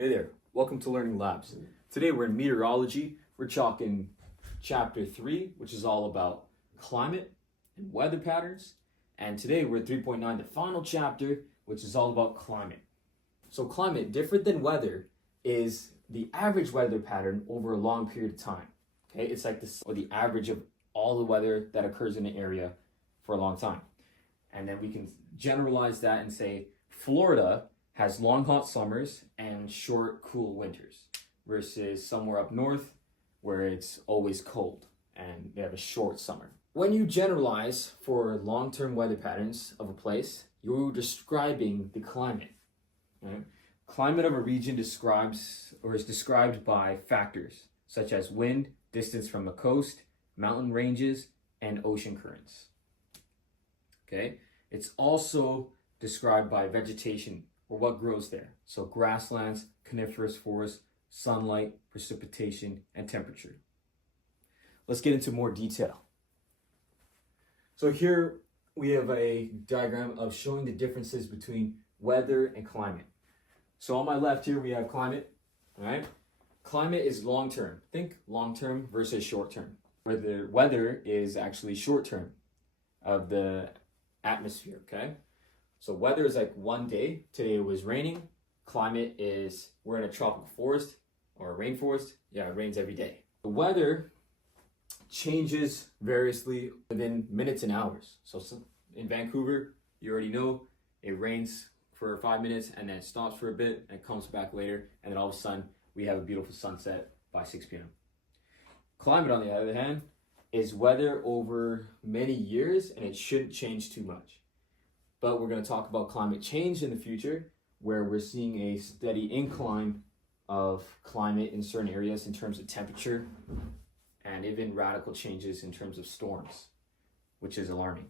Hey there, welcome to Learning Labs. Today we're in Meteorology. We're talking chapter 3, which is all about climate and weather patterns. And today we're at 3.9, the final chapter, which is all about climate. So climate, different than weather, is the average weather pattern over a long period of time. Okay, it's like this, or the average of all the weather that occurs in an area for a long time. And then we can generalize that and say Florida has long hot summers and short cool winters versus somewhere up north where it's always cold and they have a short summer. When you generalize for long-term weather patterns of a place, you're describing the climate. Right? Climate of a region describes or is described by factors such as wind, distance from the coast, mountain ranges, and ocean currents. Okay, it's also described by vegetation or what grows there. So grasslands, coniferous forests, sunlight, precipitation, and temperature. Let's get into more detail. So here we have a diagram of showing the differences between weather and climate. So on my left here we have climate, all right? Climate is long-term. Think long-term versus short-term. Where the weather is actually short-term of the atmosphere, okay? So weather is like one day. Today it was raining. Climate is we're in a tropical forest or a rainforest. Yeah, it rains every day. The weather changes variously within minutes and hours. So in Vancouver, you already know it rains for 5 minutes and then it stops for a bit and it comes back later. And then all of a sudden we have a beautiful sunset by 6 p.m. Climate, on the other hand, is weather over many years and it shouldn't change too much. But we're going to talk about climate change in the future, where we're seeing a steady incline of climate in certain areas in terms of temperature and even radical changes in terms of storms, which is alarming.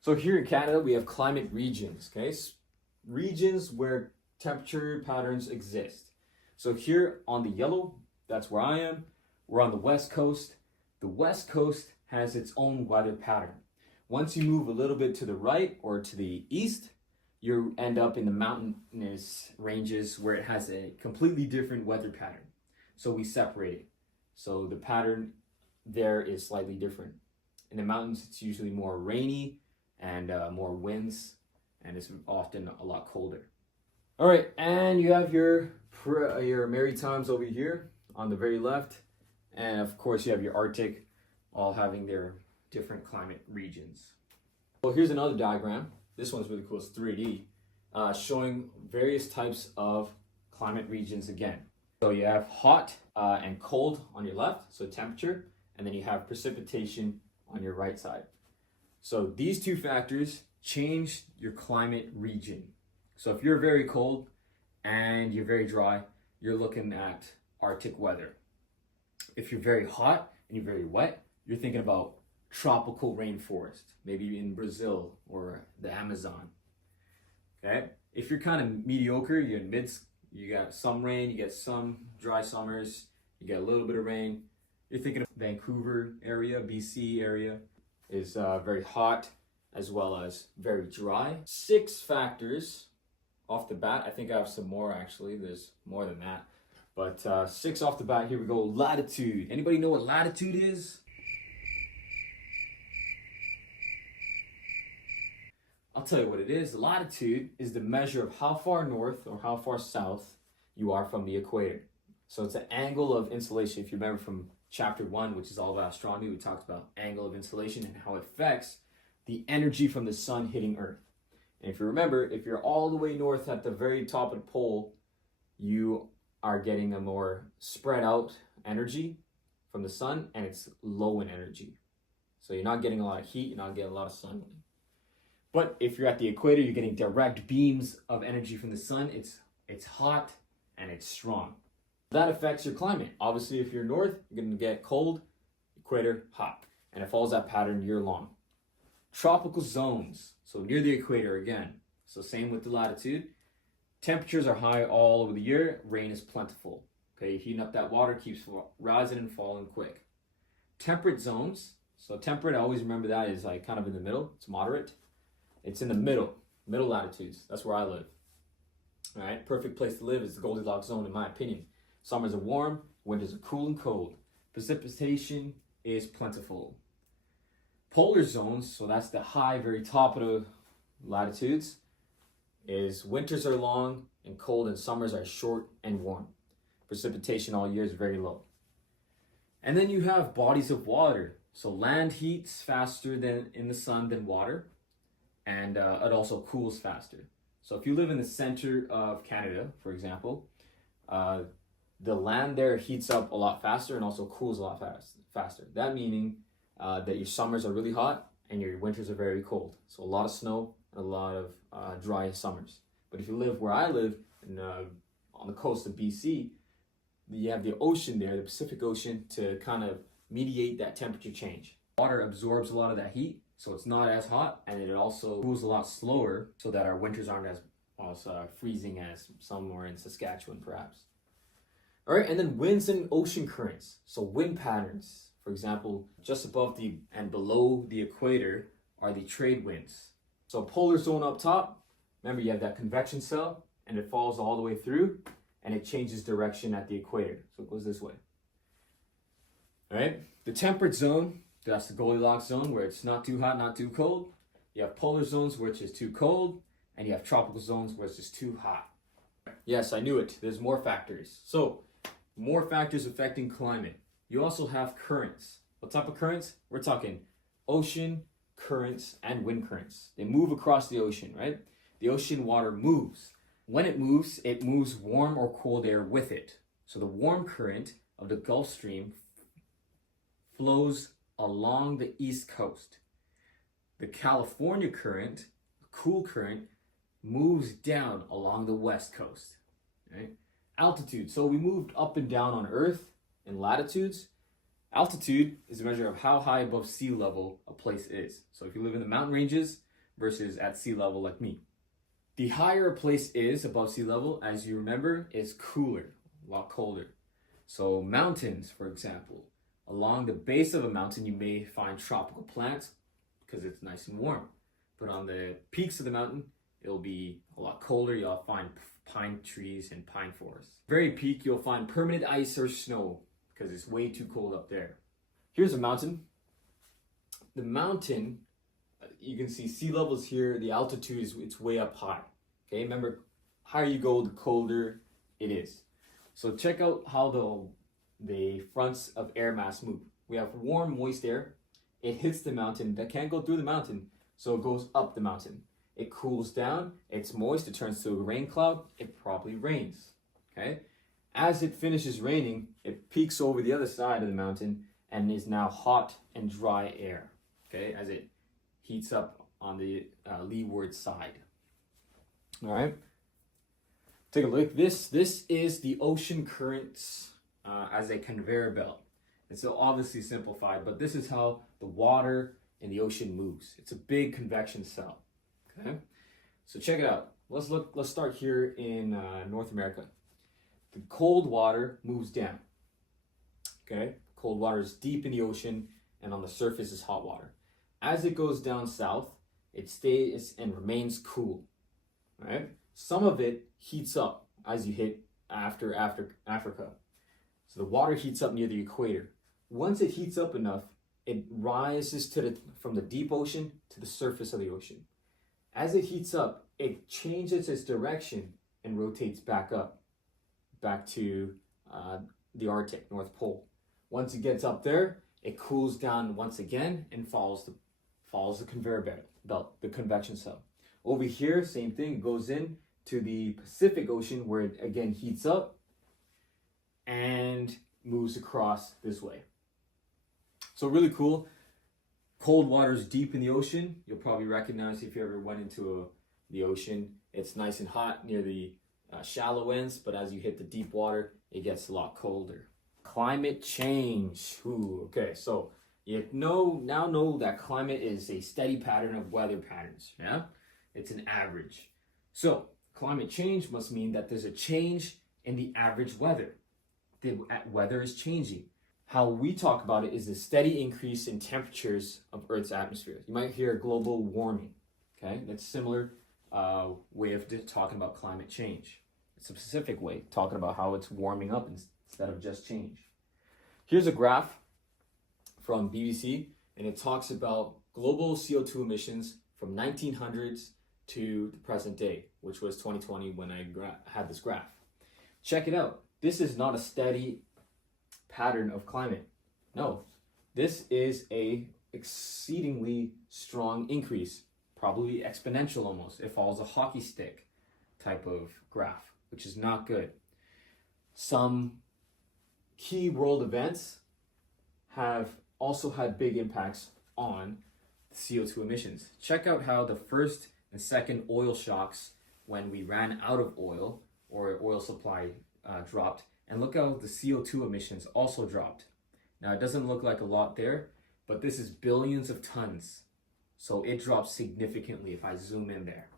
So here in Canada, we have climate regions, okay? Regions where temperature patterns exist. So here on the yellow, that's where I am. We're on the West Coast. The West Coast has its own weather pattern. Once you move a little bit to the right or to the east, you end up in the mountainous ranges where it has a completely different weather pattern. So we separate it. So the pattern there is slightly different. In the mountains, it's usually more rainy and more winds, and it's often a lot colder. All right, and you have your Maritimes over here on the very left. And of course, you have your Arctic, all having their different climate regions. Well, here's another diagram. This one's really cool. It's 3D, showing various types of climate regions again. So you have hot and cold on your left, so temperature, and then you have precipitation on your right side. So these two factors change your climate region. So if you're very cold and you're very dry, you're looking at Arctic weather. If you're very hot and you're very wet, you're thinking about tropical rainforest, maybe in Brazil or the Amazon. Okay, if you're kind of mediocre, you're in mid, you got some rain, you get some dry summers, you get a little bit of rain. You're thinking of Vancouver area, BC area is very hot as well as very dry. 6 factors off the bat. I think I have some more actually. There's more than that, but 6 off the bat. Here we go. Latitude. Anybody know what latitude is? I'll tell you what it is. Latitude is the measure of how far north or how far south you are from the equator. So it's an angle of insolation. If you remember from chapter 1, which is all about astronomy, we talked about angle of insolation and how it affects the energy from the sun hitting Earth. And if you remember, if you're all the way north at the very top of the pole, you are getting a more spread out energy from the sun and it's low in energy. So you're not getting a lot of heat, you're not getting a lot of sunlight. But if you're at the equator, you're getting direct beams of energy from the sun. It's hot and it's strong. That affects your climate. Obviously, if you're north, you're going to get cold, equator, hot. And it follows that pattern year long. Tropical zones, so near the equator again. So same with the latitude. Temperatures are high all over the year. Rain is plentiful. Okay, heating up that water keeps rising and falling quick. Temperate zones. So temperate, I always remember that is like kind of in the middle. It's moderate. It's in the middle latitudes. That's where I live. All right, perfect place to live is the Goldilocks zone, in my opinion. Summers are warm, winters are cool and cold. Precipitation is plentiful. Polar zones, so that's the high, very top of the latitudes, is winters are long and cold and summers are short and warm. Precipitation all year is very low. And then you have bodies of water. So land heats faster than in the sun than water, and it also cools faster. So if you live in the center of Canada, for example, the land there heats up a lot faster and also cools a lot faster. That meaning that your summers are really hot and your winters are very cold. So a lot of snow and a lot of dry summers. But if you live where I live, on the coast of BC, you have the ocean there, the Pacific Ocean, to kind of mediate that temperature change. Water absorbs a lot of that heat, so it's not as hot, and it also cools a lot slower so that our winters aren't as freezing as somewhere in Saskatchewan, perhaps. All right, and then winds and ocean currents. So wind patterns, for example, just above and below the equator are the trade winds. So polar zone up top, remember you have that convection cell, and it falls all the way through, and it changes direction at the equator. So it goes this way. All right, the temperate zone, that's the Goldilocks zone where it's not too hot, not too cold. You have polar zones where it's just too cold, and you have tropical zones where it's just too hot. Yes, I knew it. There's more factors. So, more factors affecting climate. You also have currents. What type of currents? We're talking ocean currents and wind currents. They move across the ocean, right? The ocean water moves. When it moves warm or cold air with it. So the warm current of the Gulf Stream flows along the east coast. The California current, cool current, moves down along the west coast. Right? Altitude. So we moved up and down on Earth in latitudes. Altitude is a measure of how high above sea level a place is. So if you live in the mountain ranges versus at sea level like me. The higher a place is above sea level, as you remember, is cooler, a lot colder. So mountains, for example, along the base of a mountain, you may find tropical plants because it's nice and warm. But on the peaks of the mountain, it'll be a lot colder. You'll find pine trees and pine forests. Very peak, you'll find permanent ice or snow because it's way too cold up there. Here's a mountain. The mountain, you can see sea levels here. The altitude it's way up high. Okay, remember, higher you go, the colder it is. So check out how the fronts of air mass move. We have warm, moist air. It hits the mountain. That can't go through the mountain, so it goes up the mountain. It cools down. It's moist. It turns to a rain cloud. It probably rains. Okay. As it finishes raining, it peaks over the other side of the mountain and is now hot and dry air. Okay, as it heats up on the leeward side. All right. Take a look. This is the ocean currents as a conveyor belt. It's so obviously simplified, but this is how the water in the ocean moves. It's a big convection cell. Okay. So check it out. Let's start here in North America. The cold water moves down. Okay. Cold water is deep in the ocean, and on the surface is hot water. As it goes down south, it stays and remains cool. Right? Some of it heats up as you hit after Africa. So the water heats up near the equator. Once it heats up enough, it rises from the deep ocean to the surface of the ocean. As it heats up, it changes its direction and rotates back to the Arctic, North Pole. Once it gets up there, it cools down once again and follows the conveyor belt, the convection cell. Over here, same thing, goes in to the Pacific Ocean where it again heats up and moves across this way. So really cool. Cold water is deep in the ocean. You'll probably recognize if you ever went into the ocean. It's nice and hot near the shallow ends, but as you hit the deep water, it gets a lot colder. Climate change. Ooh, okay, so you now know that climate is a steady pattern of weather patterns. Yeah, it's an average. So climate change must mean that there's a change in the average weather. The weather is changing. How we talk about it is a steady increase in temperatures of Earth's atmosphere. You might hear global warming. Okay, that's similar way of talking about climate change. It's a specific way, talking about how it's warming up instead of just change. Here's a graph from BBC, and it talks about global CO2 emissions from 1900s to the present day, which was 2020 when I had this graph. Check it out. This is not a steady pattern of climate. No, this is a exceedingly strong increase, probably exponential almost. It follows a hockey stick type of graph, which is not good. Some key world events have also had big impacts on CO2 emissions. Check out how the first and second oil shocks, when we ran out of oil or oil supply dropped, and look how the CO2 emissions also dropped. Now it doesn't look like a lot there, but this is billions of tons. So it dropped significantly if I zoom in there.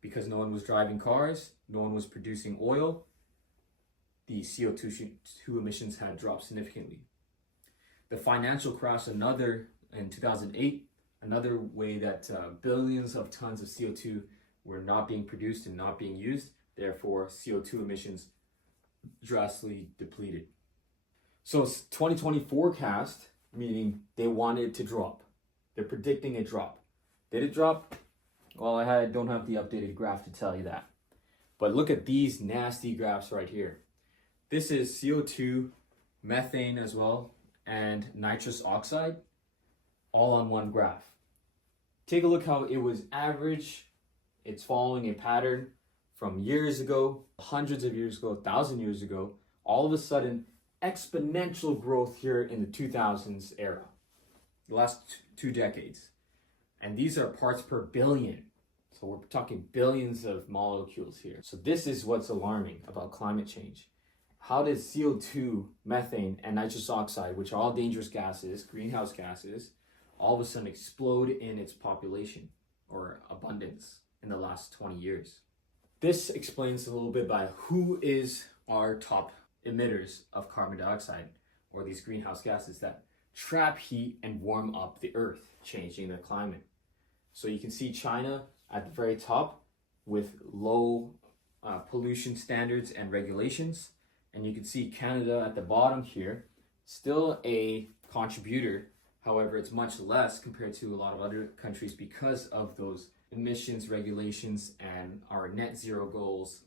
Because no one was driving cars, no one was producing oil, the CO2 emissions had dropped significantly. The financial crash, in 2008, another way that billions of tons of CO2 were not being produced and not being used, therefore CO2 emissions drastically depleted. So 2020 forecast, meaning they want it to drop. They're predicting a drop. Did it drop? Well, I don't have the updated graph to tell you that. But look at these nasty graphs right here. This is CO2, methane as well, and nitrous oxide, all on one graph. Take a look how it was average. It's following a pattern from years ago, hundreds of years ago, 1,000 years ago. All of a sudden, exponential growth here in the 2000s era, the last 2 decades. And these are parts per billion. So we're talking billions of molecules here. So this is what's alarming about climate change. How does CO2, methane, and nitrous oxide, which are all dangerous gases, greenhouse gases, all of a sudden explode in its population or abundance in the last 20 years? This explains a little bit by who is our top emitters of carbon dioxide, or these greenhouse gases that trap heat and warm up the earth, changing the climate. So you can see China at the very top with low pollution standards and regulations. And you can see Canada at the bottom here, still a contributor. However, it's much less compared to a lot of other countries because of those emissions regulations and our net zero goals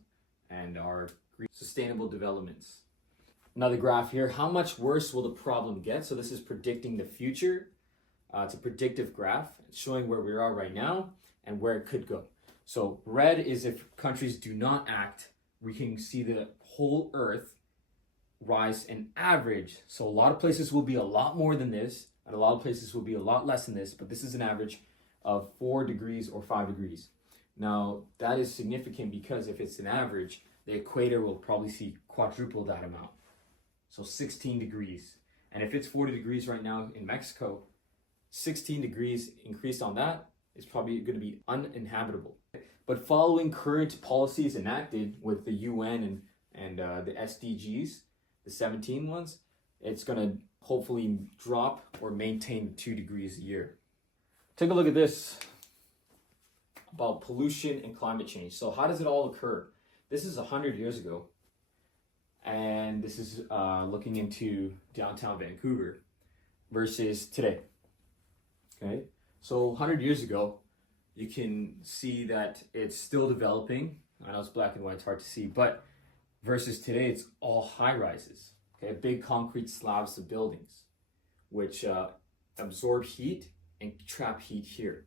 and our sustainable developments. Another graph here, how much worse will the problem get? So this is predicting the future. It's a predictive graph. It's showing where we are right now and where it could go. So red is if countries do not act, we can see the whole earth rise in average. So a lot of places will be a lot more than this, and a lot of places will be a lot less than this, but this is an average of 4 degrees or 5 degrees. Now that is significant because if it's an average, the equator will probably see quadruple that amount. So 16 degrees. And if it's 40 degrees right now in Mexico, 16 degrees increased on that is probably going to be uninhabitable. But following current policies enacted with the UN and the SDGs, the 17 ones, it's going to hopefully drop or maintain 2 degrees a year. Take a look at this about pollution and climate change. So how does it all occur? This is 100 years ago. And this is looking into downtown Vancouver versus today. Okay, so 100 years ago, you can see that it's still developing. I know it's black and white, it's hard to see, but versus today, it's all high rises. Okay, big concrete slabs of buildings, which absorb heat and trap heat here.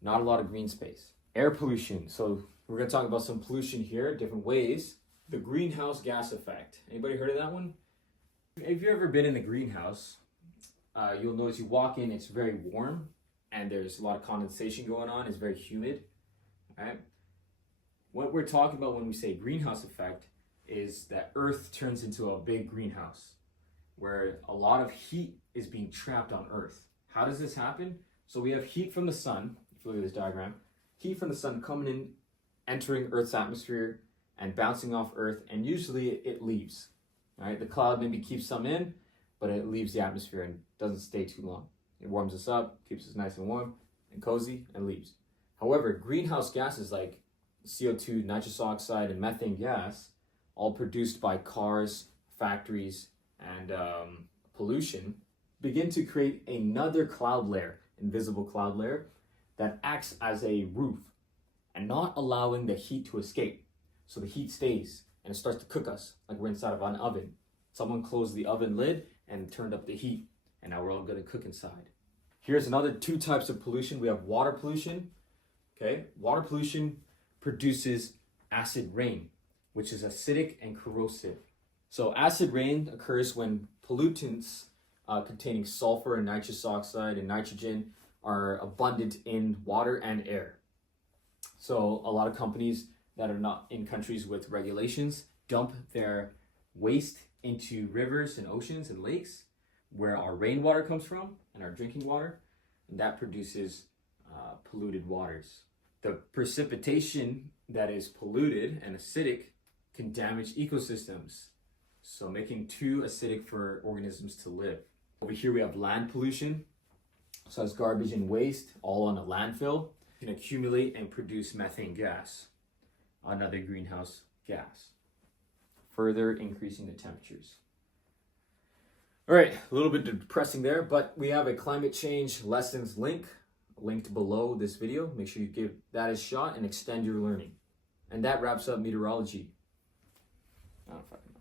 Not a lot of green space. Air pollution. So we're going to talk about some pollution here, different ways. The greenhouse gas effect. Anybody heard of that one? If you've ever been in the greenhouse, you'll notice you walk in, it's very warm and there's a lot of condensation going on. It's very humid. All right. What we're talking about when we say greenhouse effect is that Earth turns into a big greenhouse where a lot of heat is being trapped on Earth. How does this happen? So we have heat from the sun. If you look at this diagram, heat from the sun coming in, entering Earth's atmosphere and bouncing off Earth, and usually it leaves. Right? The cloud maybe keeps some in, but it leaves the atmosphere and doesn't stay too long. It warms us up, keeps us nice and warm and cozy, and leaves. However, greenhouse gases like CO2, nitrous oxide, and methane gas, all produced by cars, factories, and pollution, begin to create another cloud layer, invisible cloud layer, that acts as a roof and not allowing the heat to escape. So the heat stays and it starts to cook us like we're inside of an oven. Someone closed the oven lid and turned up the heat, and now we're all gonna cook inside. Here's another two types of pollution. We have water pollution. Okay, water pollution produces acid rain, which is acidic and corrosive. So acid rain occurs when pollutants containing sulfur and nitrous oxide and nitrogen are abundant in water and air. So a lot of companies that are not in countries with regulations dump their waste into rivers and oceans and lakes where our rainwater comes from and our drinking water, and that produces polluted waters. The precipitation that is polluted and acidic can damage ecosystems, so making too acidic for organisms to live. Over here we have land pollution. So as garbage and waste all on a landfill can accumulate and produce methane gas, another greenhouse gas, further increasing the temperatures. All right, a little bit depressing there, but we have a climate change lessons link linked below this video. Make sure you give that a shot and extend your learning. And that wraps up meteorology. I don't know if I can